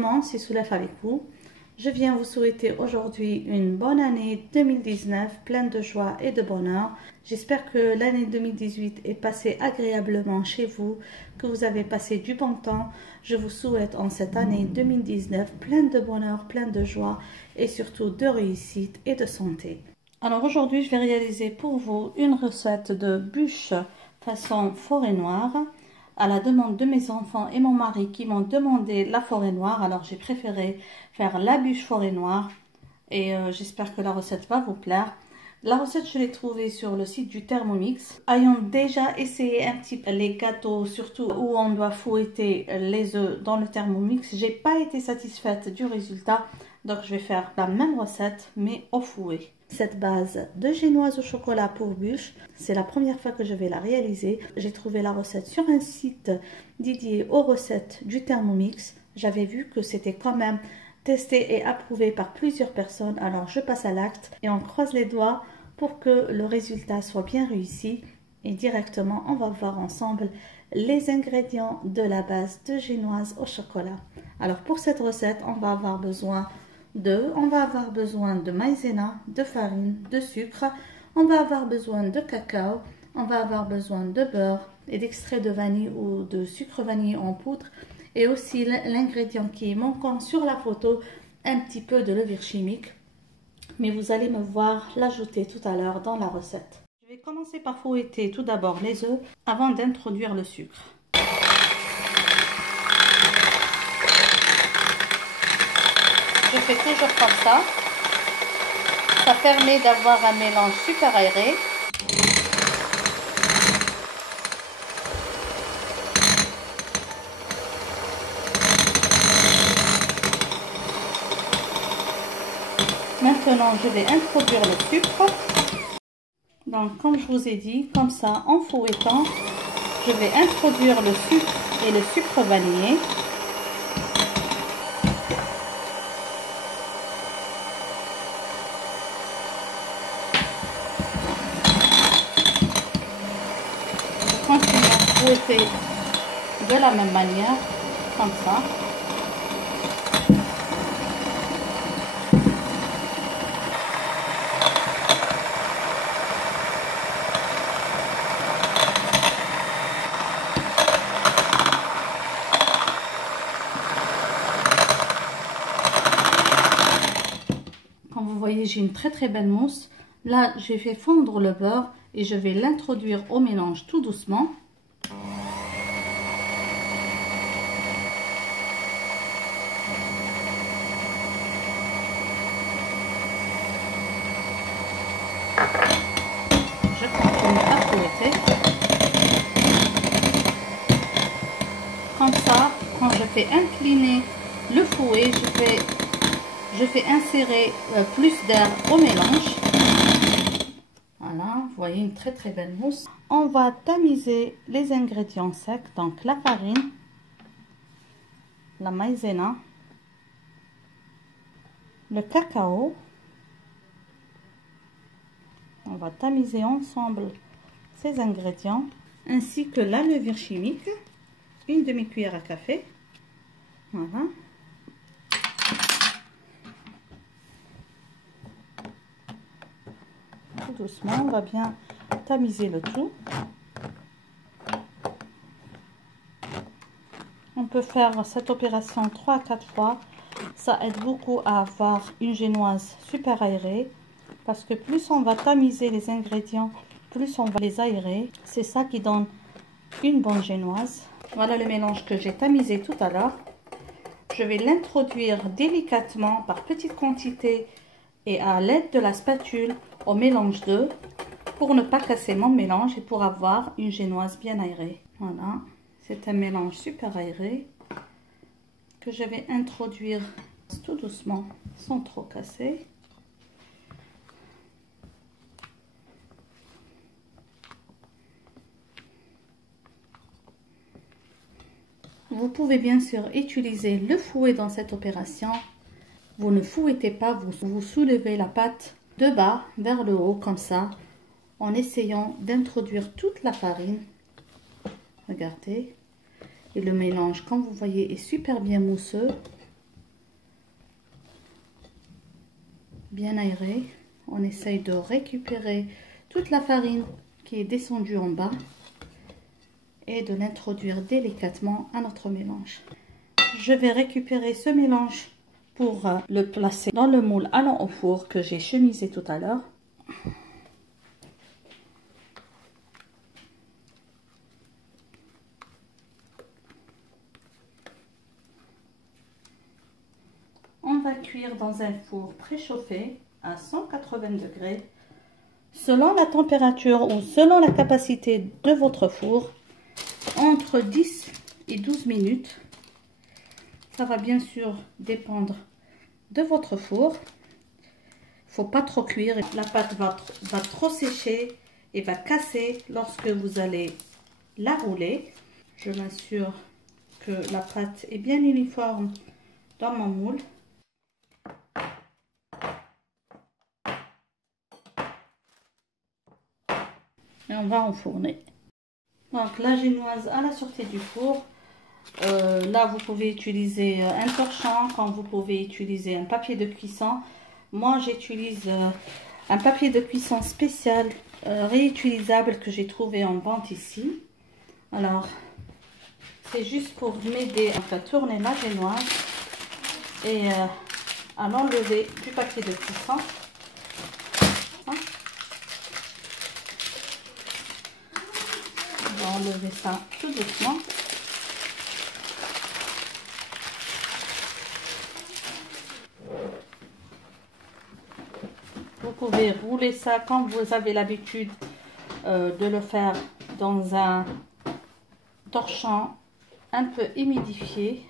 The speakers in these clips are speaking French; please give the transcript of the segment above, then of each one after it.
le monde, c'est Soulef avec vous. Je viens vous souhaiter aujourd'hui une bonne année 2019, pleine de joie et de bonheur. J'espère que l'année 2018 est passée agréablement chez vous, que vous avez passé du bon temps. Je vous souhaite en cette année 2019 pleine de bonheur, pleine de joie et surtout de réussite et de santé. Alors aujourd'hui, je vais réaliser pour vous une recette de bûche façon forêt noire. À la demande de mes enfants et mon mari qui m'ont demandé la forêt noire, alors j'ai préféré faire la bûche forêt noire et j'espère que la recette va vous plaire. La recette, je l'ai trouvée sur le site du Thermomix. Ayant déjà essayé un petit peu les gâteaux, surtout où on doit fouetter les œufs dans le Thermomix, j'ai pas été satisfaite du résultat, donc je vais faire la même recette mais au fouet. Cette base de génoise au chocolat pour bûche, c'est la première fois que je vais la réaliser. J'ai trouvé la recette sur un site dédié aux recettes du Thermomix. J'avais vu que c'était quand même testé et approuvé par plusieurs personnes. Alors je passe à l'acte et on croise les doigts pour que le résultat soit bien réussi. Et directement, on va voir ensemble les ingrédients de la base de génoise au chocolat. Alors pour cette recette, on va avoir besoin de maïzena, de farine, de sucre, on va avoir besoin de cacao, on va avoir besoin de beurre et d'extrait de vanille ou de sucre vanille en poudre et aussi l'ingrédient qui est manquant sur la photo, un petit peu de levure chimique, mais vous allez me voir l'ajouter tout à l'heure dans la recette. Je vais commencer par fouetter tout d'abord les œufs avant d'introduire le sucre. Je fais toujours comme ça. Ça permet d'avoir un mélange super aéré. Maintenant, je vais introduire le sucre. Donc, comme je vous ai dit, comme ça, en fouettant, je vais introduire le sucre et le sucre vanillé. Fouetter de la même manière, comme ça. Comme vous voyez, j'ai une très belle mousse. Là, j'ai fait fondre le beurre et je vais l'introduire au mélange tout doucement. Je continue à fouetter. Comme ça, quand je fais incliner le fouet, je fais insérer plus d'air au mélange. Voilà, vous voyez une très belle mousse. On va tamiser les ingrédients secs, donc la farine, la maïzena, le cacao. On va tamiser ensemble ces ingrédients, ainsi que la levure chimique, une demi-cuillère à café. Voilà. Tout doucement, on va bien tamiser le tout. On peut faire cette opération 3 à 4 fois. Ça aide beaucoup à avoir une génoise super aérée. Parce que plus on va tamiser les ingrédients, plus on va les aérer. C'est ça qui donne une bonne génoise. Voilà le mélange que j'ai tamisé tout à l'heure. Je vais l'introduire délicatement par petites quantités et à l'aide de la spatule au mélange d'œufs pour ne pas casser mon mélange et pour avoir une génoise bien aérée. Voilà, c'est un mélange super aéré que je vais introduire tout doucement sans trop casser. Vous pouvez bien sûr utiliser le fouet dans cette opération. Vous ne fouettez pas, vous soulevez la pâte de bas vers le haut comme ça, en essayant d'introduire toute la farine. Regardez. Et le mélange, comme vous voyez, est super bien mousseux. bien aéré. On essaye de récupérer toute la farine qui est descendue en bas et de l'introduire délicatement à notre mélange. Je vais récupérer ce mélange pour le placer dans le moule allant au four que j'ai chemisé tout à l'heure. On va cuire dans un four préchauffé à 180 degrés, selon la température ou selon la capacité de votre four, entre 10 et 12 minutes. Ça va bien sûr dépendre de votre four. Il ne faut pas trop cuire, la pâte va trop sécher et va casser lorsque vous allez la rouler. Je m'assure que la pâte est bien uniforme dans mon moule. Et on va enfourner. Donc la génoise à la sortie du four. Là vous pouvez utiliser un torchon, comme vous pouvez utiliser un papier de cuisson. Moi j'utilise un papier de cuisson spécial réutilisable que j'ai trouvé en vente ici. Alors c'est juste pour m'aider à faire tourner la génoise et à l'enlever du papier de cuisson. On va enlever ça tout doucement. Vous pouvez rouler ça quand vous avez l'habitude de le faire dans un torchon un peu humidifié.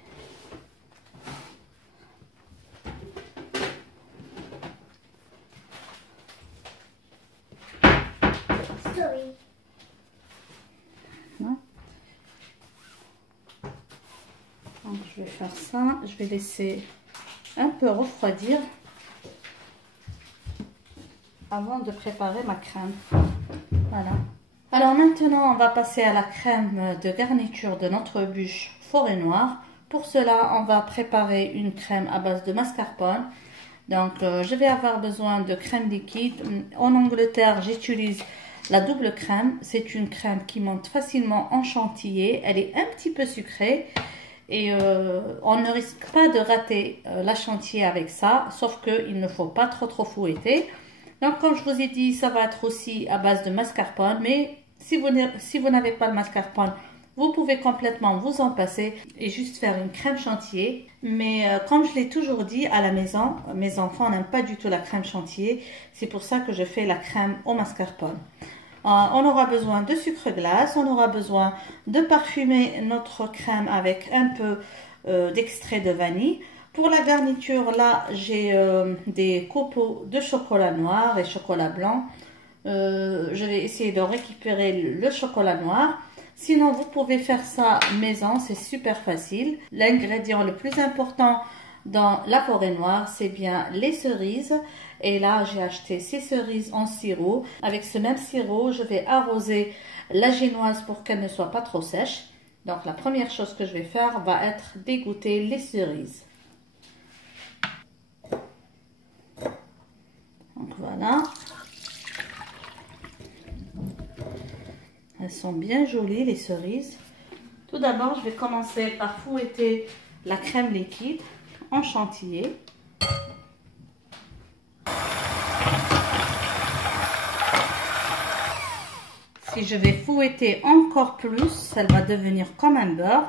Donc, je vais faire ça, je vais laisser un peu refroidir avant de préparer ma crème. Voilà. Alors maintenant, on va passer à la crème de garniture de notre bûche forêt noire. Pour cela, on va préparer une crème à base de mascarpone. Donc, je vais avoir besoin de crème liquide. En Angleterre, j'utilise la double crème. C'est une crème qui monte facilement en chantilly. Elle est un petit peu sucrée. Et on ne risque pas de rater la chantilly avec ça, sauf qu'il ne faut pas trop fouetter. Donc comme je vous ai dit, ça va être aussi à base de mascarpone, mais si vous n'avez pas le mascarpone, vous pouvez complètement vous en passer et juste faire une crème chantilly. Mais comme je l'ai toujours dit à la maison, mes enfants n'aiment pas du tout la crème chantilly, c'est pour ça que je fais la crème au mascarpone. On aura besoin de sucre glace, on aura besoin de parfumer notre crème avec un peu d'extrait de vanille. Pour la garniture, là, j'ai des copeaux de chocolat noir et chocolat blanc. Je vais essayer de récupérer le chocolat noir. Sinon, vous pouvez faire ça maison, c'est super facile. L'ingrédient le plus important dans la forêt noire, c'est bien les cerises. Et là, j'ai acheté ces cerises en sirop. Avec ce même sirop, je vais arroser la génoise pour qu'elle ne soit pas trop sèche. Donc, la première chose que je vais faire va être d'égoutter les cerises. Donc, voilà. Elles sont bien jolies, les cerises. Tout d'abord, je vais commencer par fouetter la crème liquide en chantilly. Si je vais fouetter encore plus, elle va devenir comme un beurre.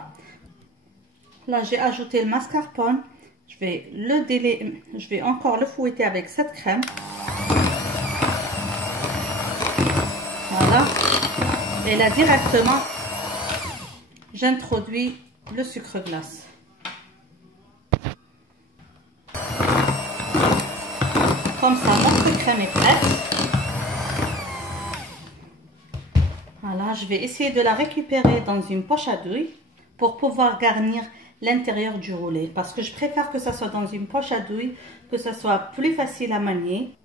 Là, j'ai ajouté le mascarpone. Je vais encore le fouetter avec cette crème. Voilà. Et là, directement, j'introduis le sucre glace. Comme ça, notre crème est prête. Voilà, je vais essayer de la récupérer dans une poche à douille pour pouvoir garnir l'intérieur du roulé. Parce que je préfère que ça soit dans une poche à douille, que ça soit plus facile à manier.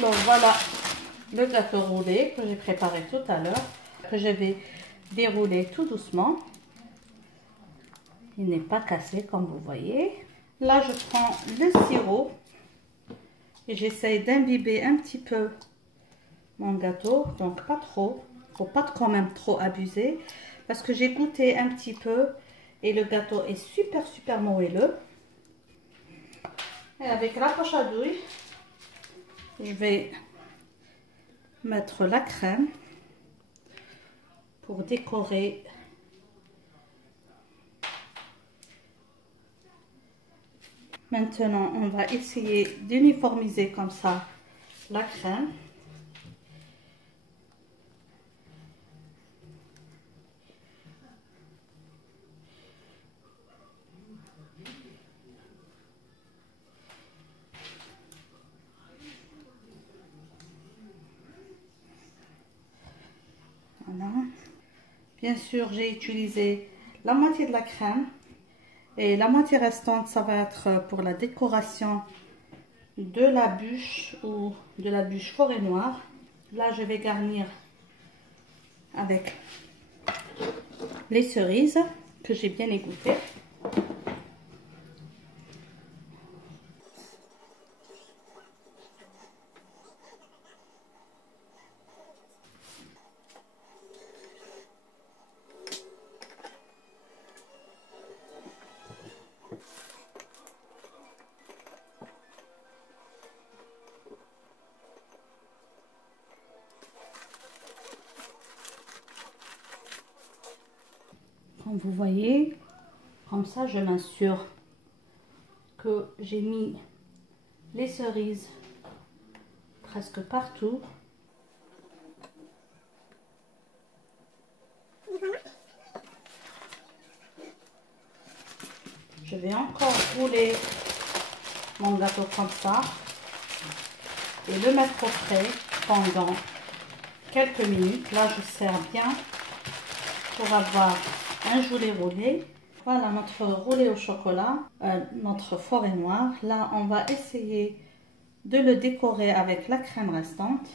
Donc voilà le gâteau roulé que j'ai préparé tout à l'heure, que je vais dérouler tout doucement. Il n'est pas cassé comme vous voyez. Là, je prends le sirop Et j'essaye d'imbiber un petit peu mon gâteau, donc pas trop. Faut pas quand même trop abuser parce que j'ai goûté un petit peu et le gâteau est super moelleux. Et avec la poche à douille, je vais mettre la crème pour décorer. Maintenant, on va essayer d'uniformiser comme ça la crème. Voilà. Bien sûr, j'ai utilisé la moitié de la crème et la moitié restante, ça va être pour la décoration de la bûche ou de la bûche forêt noire. Là, je vais garnir avec les cerises que j'ai bien égouttées. Comme vous voyez, comme ça, je m'assure que j'ai mis les cerises presque partout. Je vais encore rouler mon gâteau comme ça et le mettre au frais pendant quelques minutes. Là, je sers bien pour avoir un gelé roulé. Voilà notre roulé au chocolat, notre forêt noire. Là, on va essayer de le décorer avec la crème restante.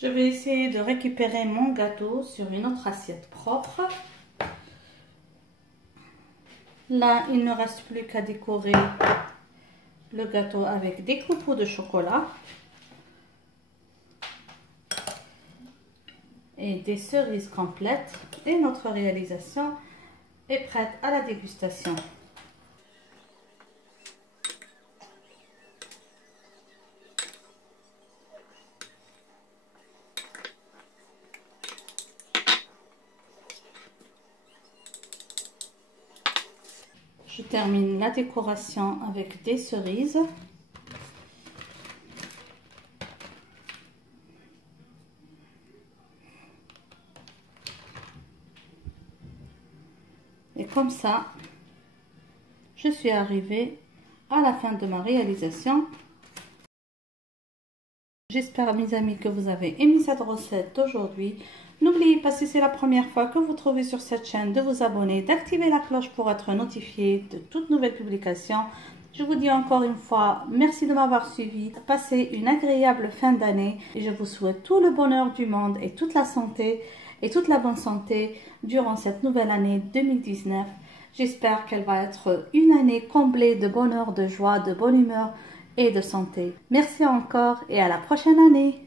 Je vais essayer de récupérer mon gâteau sur une autre assiette propre. Là, il ne reste plus qu'à décorer le gâteau avec des coupeaux de chocolat et des cerises complètes. Et notre réalisation est prête à la dégustation. Je termine la décoration avec des cerises. Et comme ça, je suis arrivée à la fin de ma réalisation. J'espère, mes amis, que vous avez aimé cette recette d'aujourd'hui. N'oubliez pas, si c'est la première fois que vous trouvez sur cette chaîne, de vous abonner, d'activer la cloche pour être notifié de toutes nouvelles publications. Je vous dis encore une fois, merci de m'avoir suivi. Passez une agréable fin d'année et je vous souhaite tout le bonheur du monde et toute la santé et toute la bonne santé durant cette nouvelle année 2019. J'espère qu'elle va être une année comblée de bonheur, de joie, de bonne humeur et de santé. Merci encore et à la prochaine année.